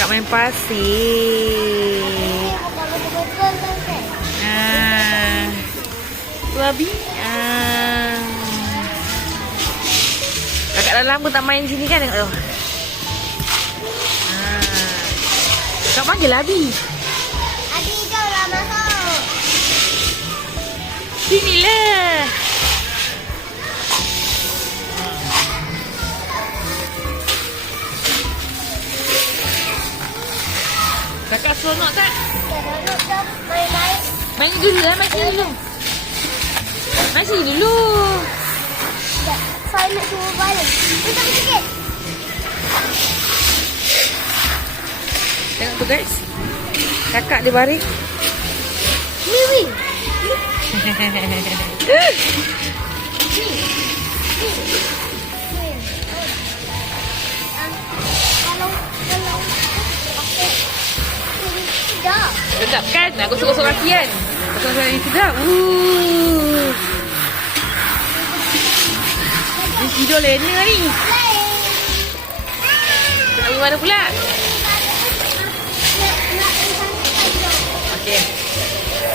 Kakak main pasir. Bukan betul-betul kan? Tu Abi. Kakak dah lama tak main sini kan, tengok tu. Kakak panggil Abi. Abi jom lah masuk. Sinilah. Kakak seronok tak? Dah jom main-main. Main dulu lah, main sini dulu. Main sini dulu. Sekejap. Saya nak suruh balik. Bentar sikit. Tengok tu guys. Kakak dia baring. Miwi. Kalau aku sedap. Sedap kan? Nak gosok-gosok kaki kan? Gosok-gosok kaki sedap. Ni tidur lena ni. Nak pergi mana pula? Okey.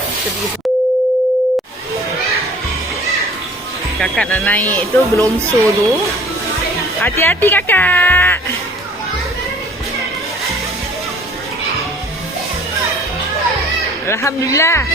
Kita pergi. Kakak nak naik tu Belongso tu. Hati-hati kakak. Alhamdulillah.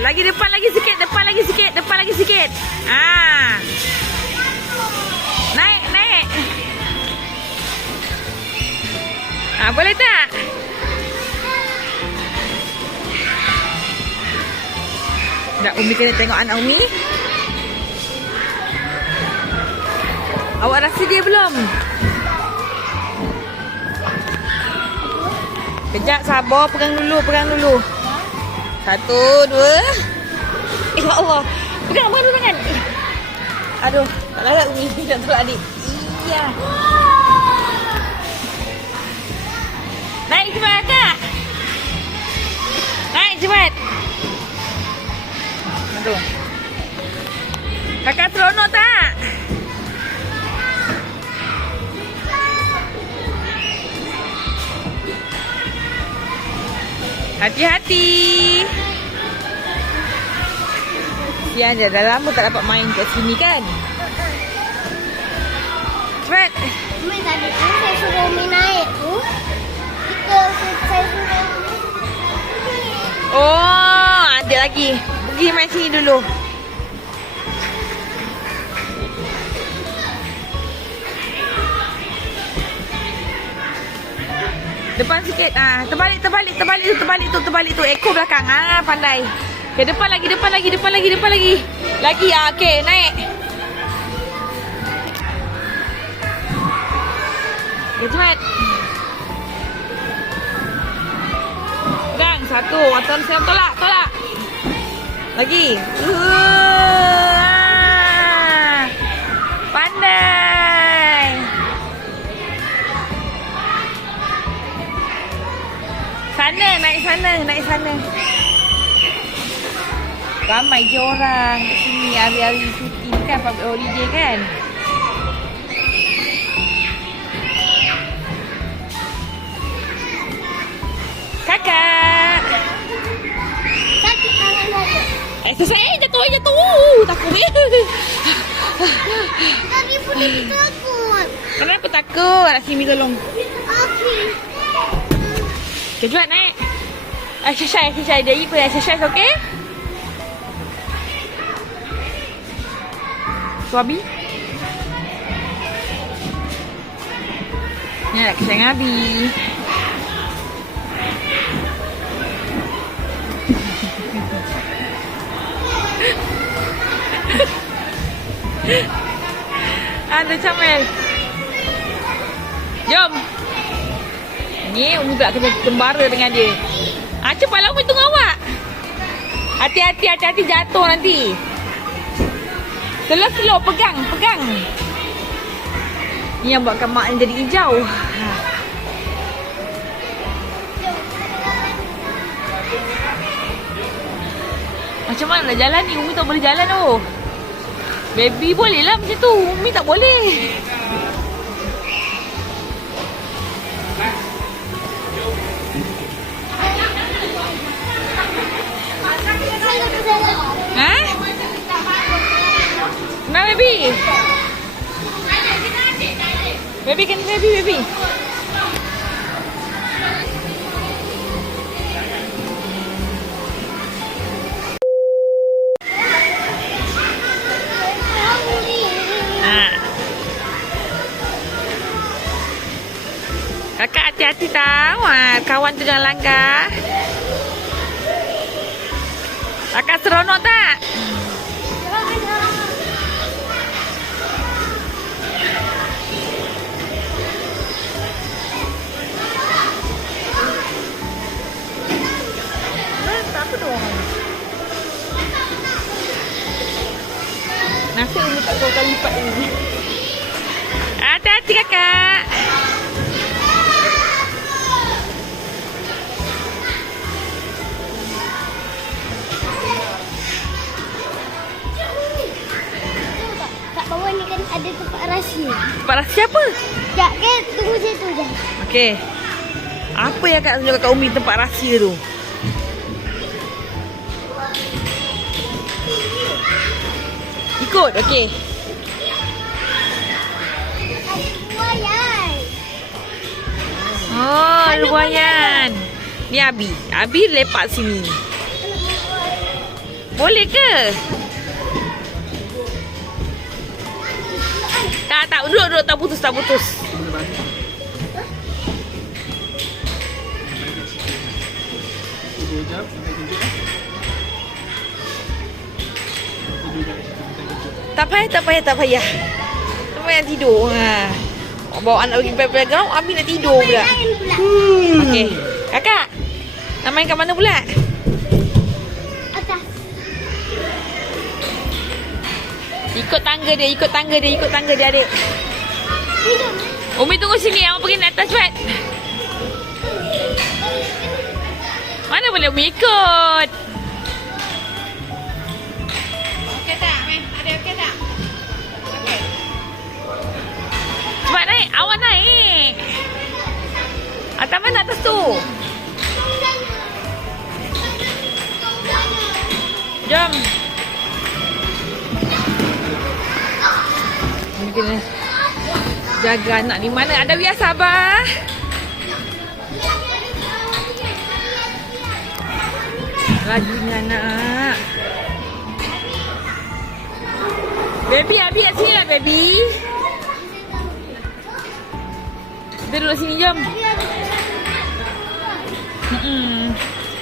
Lagi depan lagi sikit, depan lagi sikit, depan lagi sikit. Naik, naik. Boleh tak? Sekejap, Umi kena tengok anak Umi. Awak rasa dia belum? Kejap, sabar. Pegang dulu, pegang dulu. 1, 2. Ya Allah. Pegang dulu tangan. Aduh, tak larat Umi. Tak tolak adik. Iya. Naik cepat kak. Naik cepat. Aduh. Kakak seronok tak? Hati-hati. Sian dia dah lama tak dapat main kat sini kan? Cepat. Umi tadi tu saya suruh Umi naik tu. Saya suruh Oh, ada lagi. Pergi main sini dulu. Depan sikit. Terbalik tu. Ekor belakang. Pandai. Okay, depan lagi. Lagi. Okey, naik. Okay, cepat. Pegang. 1. Atas saya tolak. Lagi. Pandai. Naik sana. Ramai je orang kat sini hari-hari cuti kan, public holiday kan. Kakak. sakit tangan saya. Saya jatuh. Takut. Tadi pun dia takut. Kenapa takut? Sini tolong. Okey. Okay, cepat naik. Exercise. Dia ikut exercise, okey? Suabi. Ni nak kesang Abi. Ada comel. Jom. Ni Umi pula kena kembara dengan dia. Cepatlah Umi tunggu awak. Hati-hati jatuh nanti. Slow, pegang. Ni yang buatkan mak ni jadi hijau. Macam mana nak jalan ni? Umi tak boleh jalan tu. Baby boleh lah macam tu. Umi tak boleh. Ha? Kenapa baby? Baby kan baby. Kakak hati-hati tahu. Kawan tu jangan langgar. Kakak seronok tak? Tak apa dong. Nasi Umi tak tahu kali lipat ini. Hati-hati kakak. Bawah ni kan ada tempat rahsia. Tempat rahsia apa? Sekejap ke, tunggu situ je. Okey. Apa yang Kak tunjuk kat Umi tempat rahsia tu? Ikut, okey. Buayan. Oh, lumayan. Ni Abi. Abi lepak sini. Boleh ke? Tak, duduk, tak putus. Tak payah. Tak payah tidur. Bawa anak pergi playground, Abi nak tidur pula. Okey. Kakak, nak main kat mana pula? Atas. Ikut tangga dia, adik. Umi tunggu sini, awak pergi naik atas cepat. Mana boleh Umi ikut? Okey tak? Ada okey tak? Okey. Cepat naik, awak naik. Atas mana atas tu? Jom. Ini kena jaga anak ni. Mana ada biar sabar. Lagi ni anak. Baby, Abi kat sini lah baby. Kita duduk sini, jom.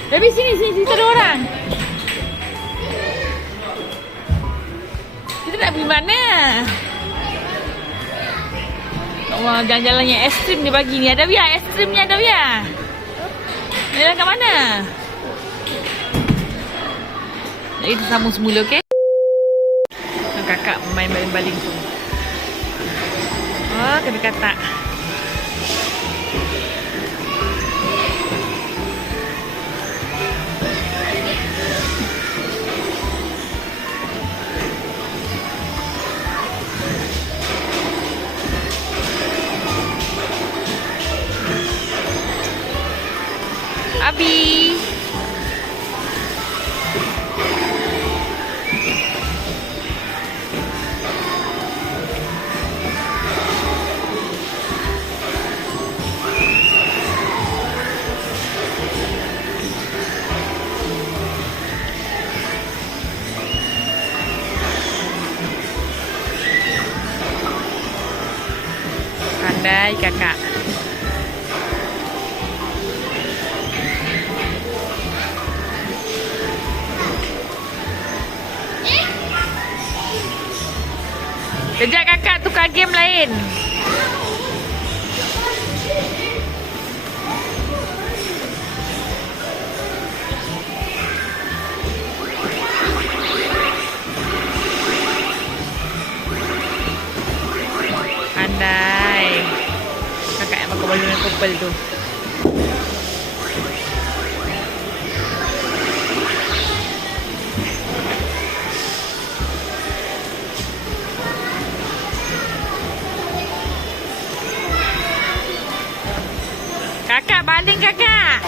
Baby sini kita ada orang. Kita nak pergi mana? Wah, jalan-jalan yang ekstrim dia bagi ni. Ada biar ekstrimnya, ada biar. Jalan kat mana? Jadi kita sambung semula, okey? Kakak main baling-baling tu. Oh, kena katak. Abi. Pandai kakak. Kejap kakak tukar game lain. Pandai. Kakak yang pakai balon yang purple tu. Kakak baling kakak.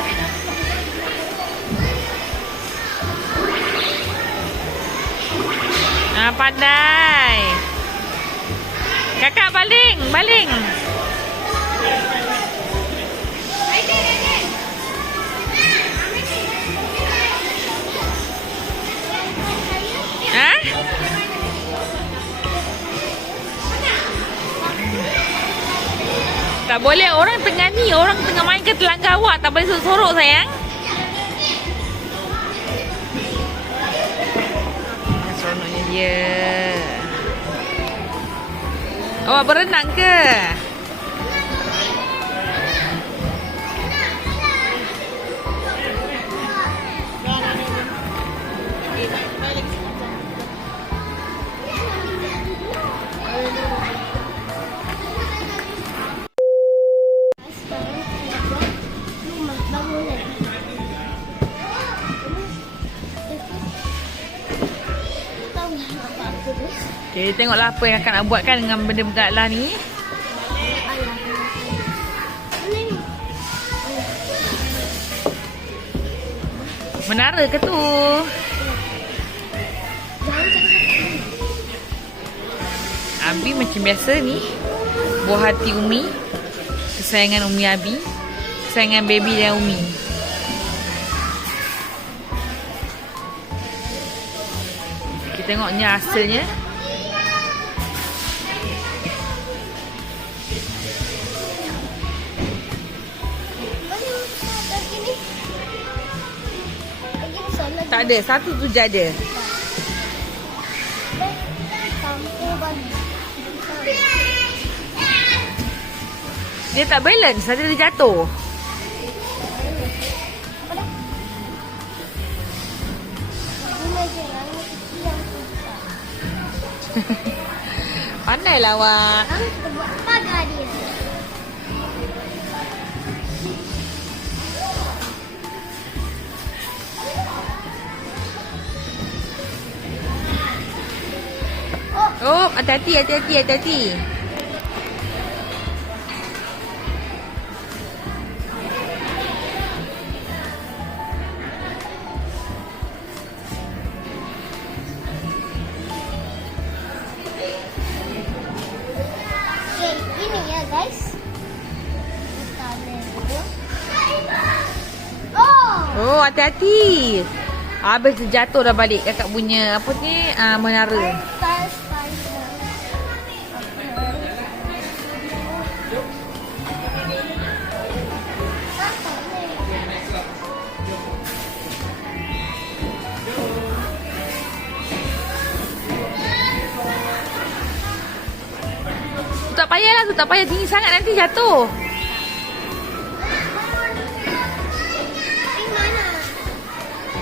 Pandai. Kakak baling, baling. Hah? Tak boleh, orang tengah ni, orang tengah main ke telangga awak, tak boleh sorok-sorok sayang. Seronoknya dia. Awak berenang ke? Okay, tengoklah apa yang kakak nak buat kan dengan benda-benda lah ni. Menara ke tu? Abi macam biasa ni. Buah hati Umi. Kesayangan Umi Abi. Kesayangan baby dan Umi. Kita tengoknya hasilnya. Tak ada, satu tu je ada. Dia tak balance, ada dia jatuh. Pandailah awak. Kita buat pagar dia. Oh, hati-hati, hati-hati, hati-hati. Okay, ini ya guys. Oh, hati-hati. Habis terjatuh dah balik kakak punya apa ni? Menara. Tu tak payahlah, tu tak payah tinggi sangat nanti jatuh.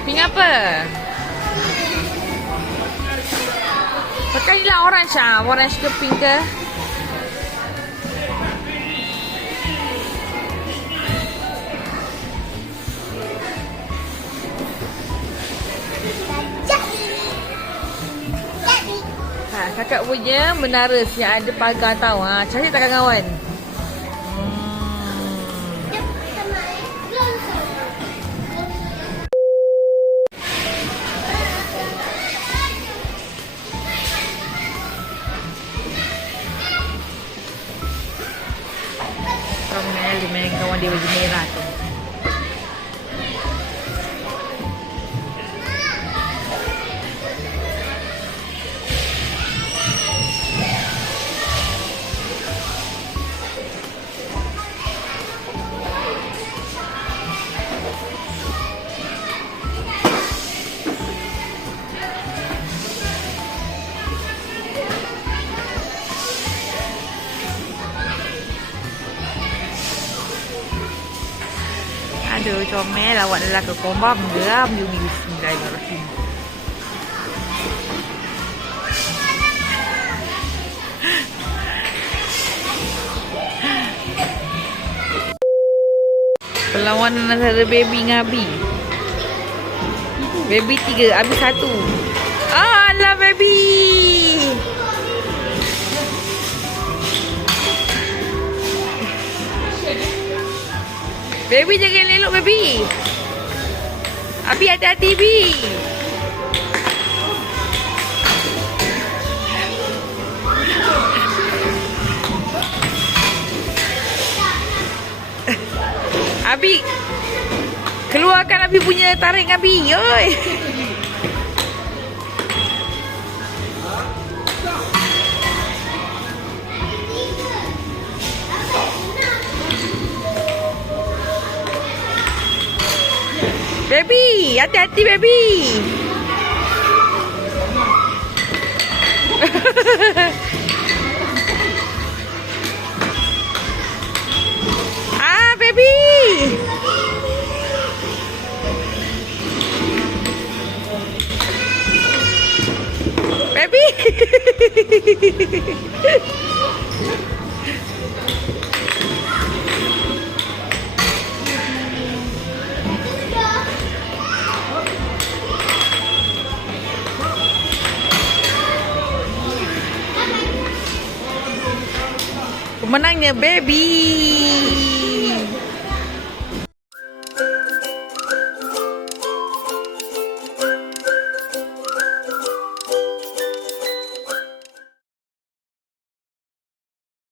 Pink apa? Pakai lah orange ah, orange ke pink ke? Kakak punya menara si ada pagar tau. Cantik tak kawan-kawan? Kau main kawan dia baju merah tu. Aduh, comel awak adalah ke kombam geram you ni bismillahirrahmanirrahim. Perlawanan antara baby dengan Abi. Baby 3, Abi 1. Alah baby. Baby jangan lelok baby. Abi hati-hati Bi. Abi, keluarkan Abi punya tarik Abi. Oi. Baby, hati-hati baby. Baby. Baby. Pemenangnya baby.